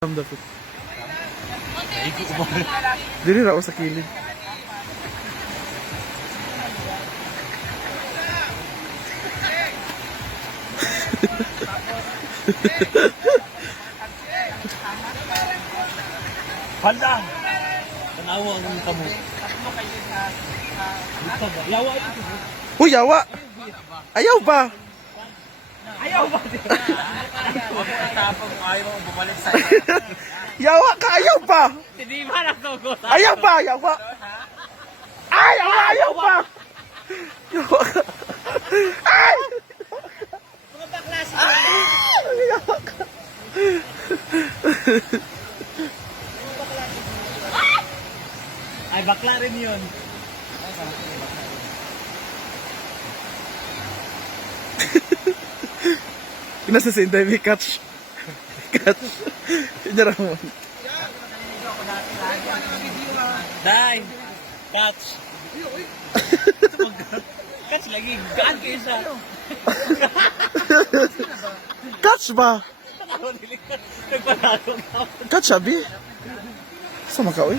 Ang dapit. Dili ra ako sa kilid. Pandang! Tanawa ang kamo. Yawa ito. Uy, yawa! Ayaw ba? Ayaw ba? Tapos ayaw mo bumalik sa Yawa ka, ayaw ba? Hindi ba nagtugot? Ayaw ba, yawa? Ay, ayaw ba? Yawa ka. Ay! Mga baklas! Yawa ka. Ay, bakla rin yun. Nasa sa hindi, may catch. Catch. Hindi naman. Dai! Catch! Catch lagi. Gaan kayo sa... Catch ba? Nagpanalo ka. Catch, sabi? Sama ka, uy?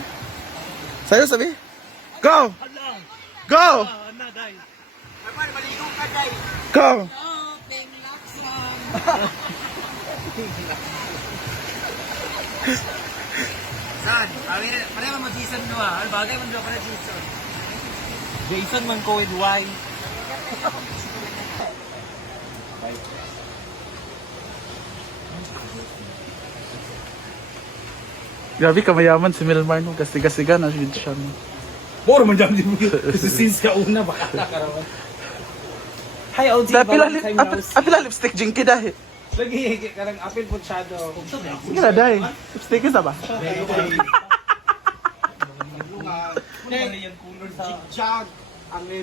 Sa'yo, sabi? Go! Pandang! Go! Na, Dai! Maligo ka, Jay. Go! Oh, peng laksan. San? Pareha mo Jason no ah. Bagay mo pala Jason. Jason man ko with Y. Grabe ka mayaman si Milmar no. Kastig-kasiga na siya no. Boro man dyan. Kasi since ka una, baka nakarawan. Hi, OG. Apila lipstick jinky dahil. Lagi, karang apil po shadow. Sige na dahil. Lipstick isa ba? Jog.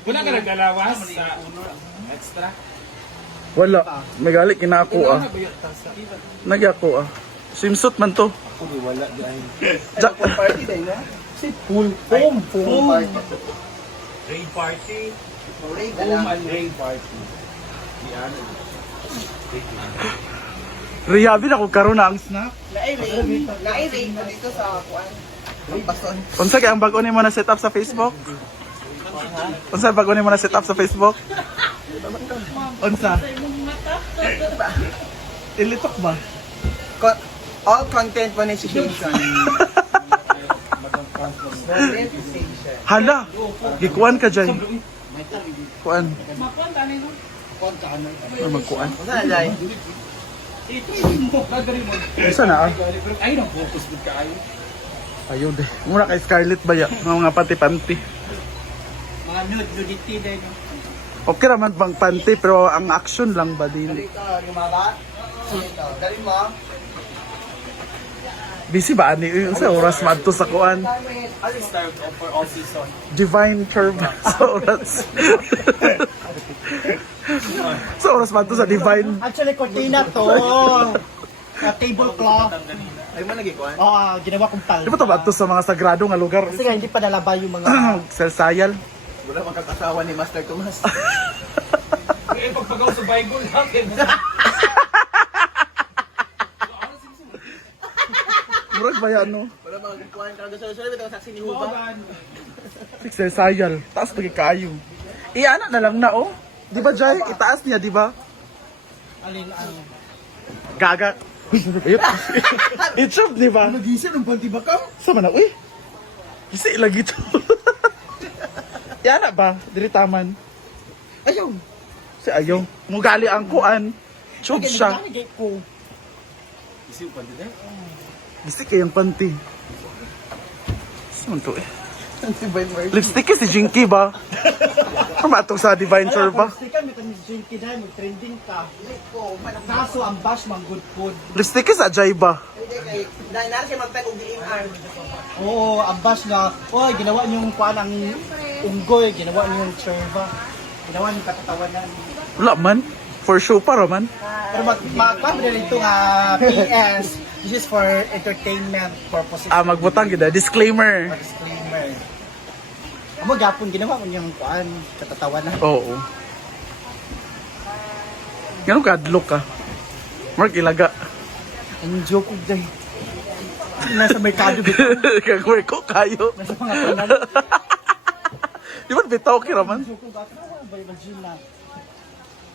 Wala ka nagdalawas sa extra? Wala. May galit kinako ah. Nagyako ah. Swimsuit man to. Ako di wala dahil. Party day na. Full foam. Party. Rain party. Rain ka Foam lang. and rain party. Yan. Riyabi na kung karoon na ang snap. Nai-rain mo dito sa kuan. Ang bason. Unsa kaya ang bago ni mo na set up sa Facebook? Unsa bago ni mo na set up sa Facebook? Unsa? Ilitok ba? All content monetization. Monetization. Hala! Gikuan ka dyan. Kuan. Ano magkuan? Saan na, Jay? Isa na ah. Ay, nang-focus din ka ayo. Ayun de. Mura kay Scarlett ba ya? Mga panty-panty. Mga nudity din. Okay naman bang panty pero ang action lang ba din? Dali ka, lumaba. Dali mo. Busy ba ani? Sa oras madto sa kuan. I'll start for all season. Divine curve sa oras. Sa oras madto sa divine. Actually, cortina to. Tablecloth. Ay mo lagi kuan. Ginawa kong palda. Di ba to madto sa mga sagrado nga lugar? Kasi nga, hindi pa nalabay yung mga... Selsayal. Wala makakasawa ni Master Tomas. Eh, pagpagaw sa Bible natin. Murag ba yan no? Wala makakakuan. Kada sa ito saksi ni Huba. Selsayal. Taas pagi kaayo. Iana na lang na oh. Di ba Jai? Itaas niya di ba? Alin, Gaga. Ayun. Itchop di ba? Nagisa ng panty bakaw. Sama na uy. Kasi lagi to. Iana ba? Diri taman. Ayaw. Si ayaw. Mugali ang kuan. Chub siya. ko. Gisik kayang panty. Saan to eh? Divine Mercy. Lipstick si Jinky ba? Ano matong sa Divine Sur ba? Stikan, may tamis drinky dahil mag-trending ka. Kaso ang bash, mang good food. Lipstick sa Jai ba? Nara siya magtag og DMR. Oo, ang bash nga. Oh, ginawa niyong kuan ang unggoy, ginawa niyong serva. Ginawa niyong katatawanan. Wala man. For show para man. Pero magkuan mo ito nga PS. This is for entertainment purposes. Magbutang gida. Disclaimer. Disclaimer. Amo gapon ginawa ko niyang kuan katatawanan. Oo. Ganun ka adlock ka. Mark ilaga. Ang joke ko day. Nasa merkado dito. Kagwer ko kayo. Nasa mga tanan. Di ba bitaw kiraman? na.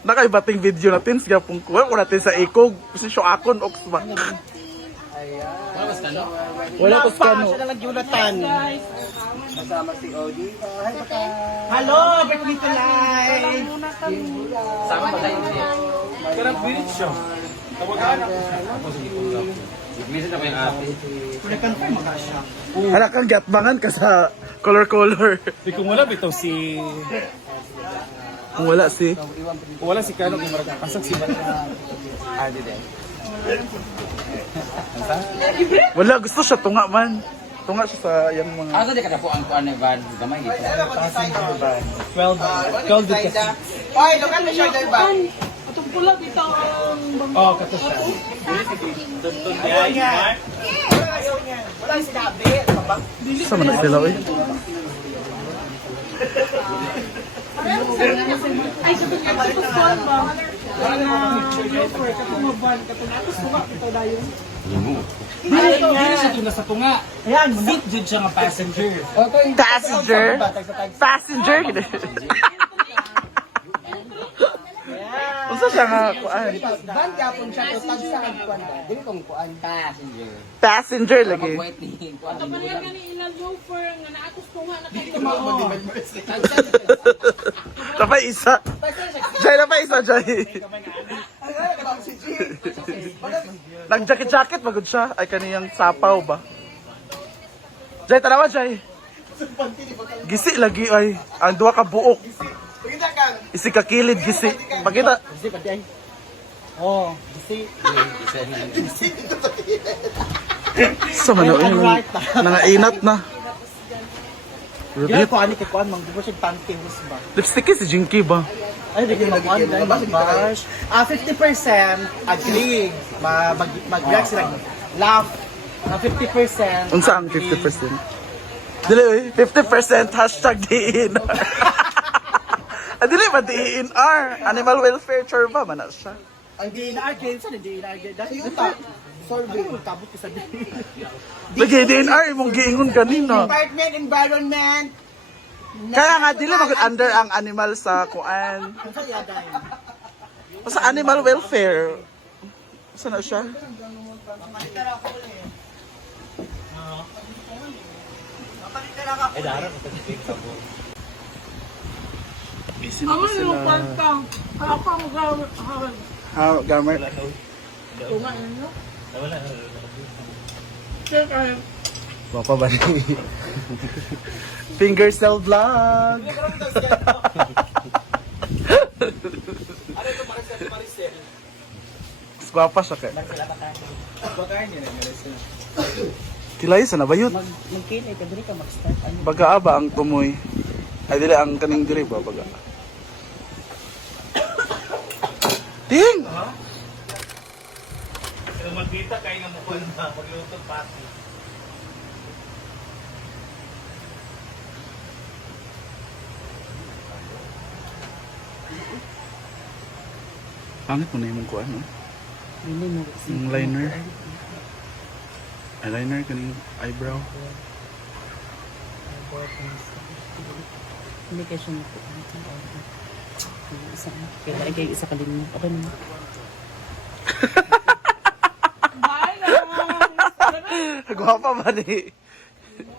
Nakaibating video natin sa pong kuha ko natin sa ikog. Kasi siya akon ox ba? Wala ko skano. Siya lang Jonathan. Kasama si Odi. Hello, back dito live. Sama pa tayo siya. Karang birit siya. Tawagan ako siya. Minsan na ba yung ate? Nag-confirm ka siya. Hala kang gatbangan ka sa color. Di kung wala bitaw si... Kung wala si... Kung wala si Kano, kung marag pasok si Bata. Adi din. Wala, gusto siya tunga man. Tunga siya sa yung mga... Asa di ka na po ang kuan ni Van gamay dito. Passenger van. 12 dito. Oy, lugan na siya dai ba? Itong pula dito ang Oh, kato siya. Wala sinabi. Sa man sila eh. ay sa tunya ko kuan ba? Gopher katumaban katunatos ko ito dayon. Hindi siya tuna sa tunga. Ayan, Sit dyan siya nga passenger. Passenger? Passenger? Unsa siya nga kuan? Van gapon siya to tag sa kuan ba? Dili kong kuan passenger. Passenger lagi. Wait ni kuan. Ito man yan ilang gopher nga naatos ko nga na kayo. Napay isa. Jay, napay isa, Jay. Nag-jacket-jacket, magod siya. Ay, kaniyang sapaw ba? Jay, tanawa, Jay. Gisi lagi, ay. Ang duwa ka buok. Isi ka kilid, gisi. Pakita. Gisi pa di ay. Oh, gisi. Sa mano, Right. nangainat na. Gila ko ani kay kuan mang di ko siya pantyhose ba. Lipstick si Jinky ba? Ay, di ko mag-on dahil mag-bash. 50% agree. Mag-react sila. Laugh. 50%. Unsa ang 50%? Dili, 50% hashtag DNR. Ah, dili ba DNR? Animal welfare chorba man na siya. Ang DNR game sa DNR game. Dahil uta. Solve. Kabot ko sa DNR. Lagi DNR imong giingon kanina. Department Environment. Kaya nga dili magud under ang animal sa kuan. Ang saya dahil. Sa animal welfare. Saan na siya? Busy na Ang po ano yung sila. pantang. Ako ang gamit. How, Gamer? Tunga ninyo. Check ay. Wapa ba Finger cell vlog. Mas gwapa siya kaya. Kilay sa nabayot. Mag-kilay ka, dili ka mag-start. Ano? Bagaa ba ang tumoy? Ay dili ang kaning diri ba baga. Ting! Kung magkita kayo ng mukha na magluto pati. Pangit mo na yung kuan, no? Hindi mo. Yung liner. Eyeliner kaning eyebrow. Hindi kayo siya makuha. Kaya isa ka din mo. Okay naman. Bye na. Gwapa ba ni?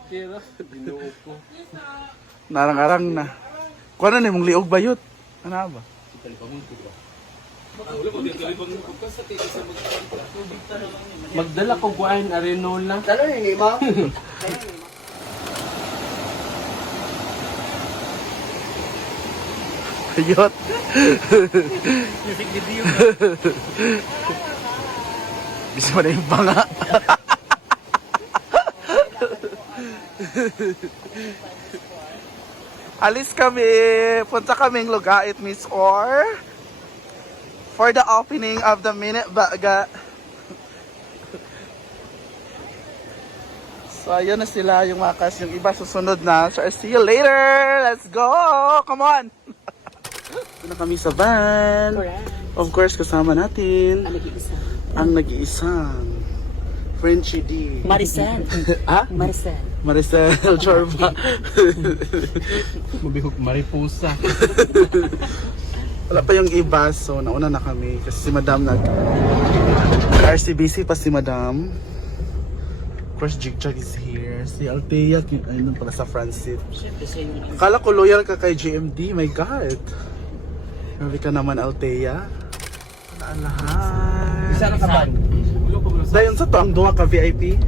Pero binuo ko. Narang-arang na. Kuha na mong liog bayot. Ano ba? Magdala ko kuan arenola. Dalo ni ma. Bayot. Music video. Bisa mo na yung banga. Alis kami. Punta kaming Lugait, Miss Or. For the opening of the Minute Baga. So, ayun na sila yung makas. Yung iba susunod na. So, see you later. Let's go. Come on. Ito na kami sa van. Of course, kasama natin ang nag-iisang Frenchy D. Maricel. Ha? Maricel. Maricel Chorba. Mabihog mariposa. Wala pa yung iba, so nauna na kami. Kasi si Madam RCBC pa si Madam. Of course, Jigjag is here. Si Althea, ayun pala sa Francis. Siyempre siya yung Akala ko loyal ka kay GMD, my God. Grabe ka naman, Althea. Wala lahat. Isa na ka ba? Dayon sa to, ang duha ka VIP.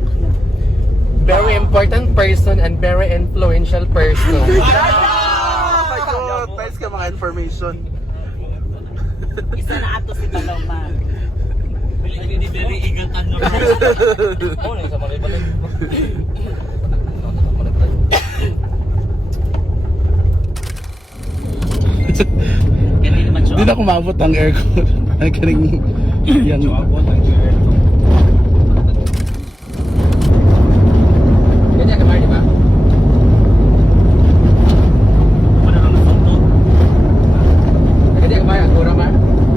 Very important person and very influential person. Oh my God, nice ka mga information. isa na ato si Paloma. Very igatan no. Hindi naman siya. Di na kumabot ang aircon. Ang kaning yan. Ganyan ka ba, di ba? Ganyan ka ba, Agura ma?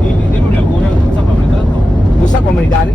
Hindi mo niya kurang sa pamilya to. Gusto ko may dali?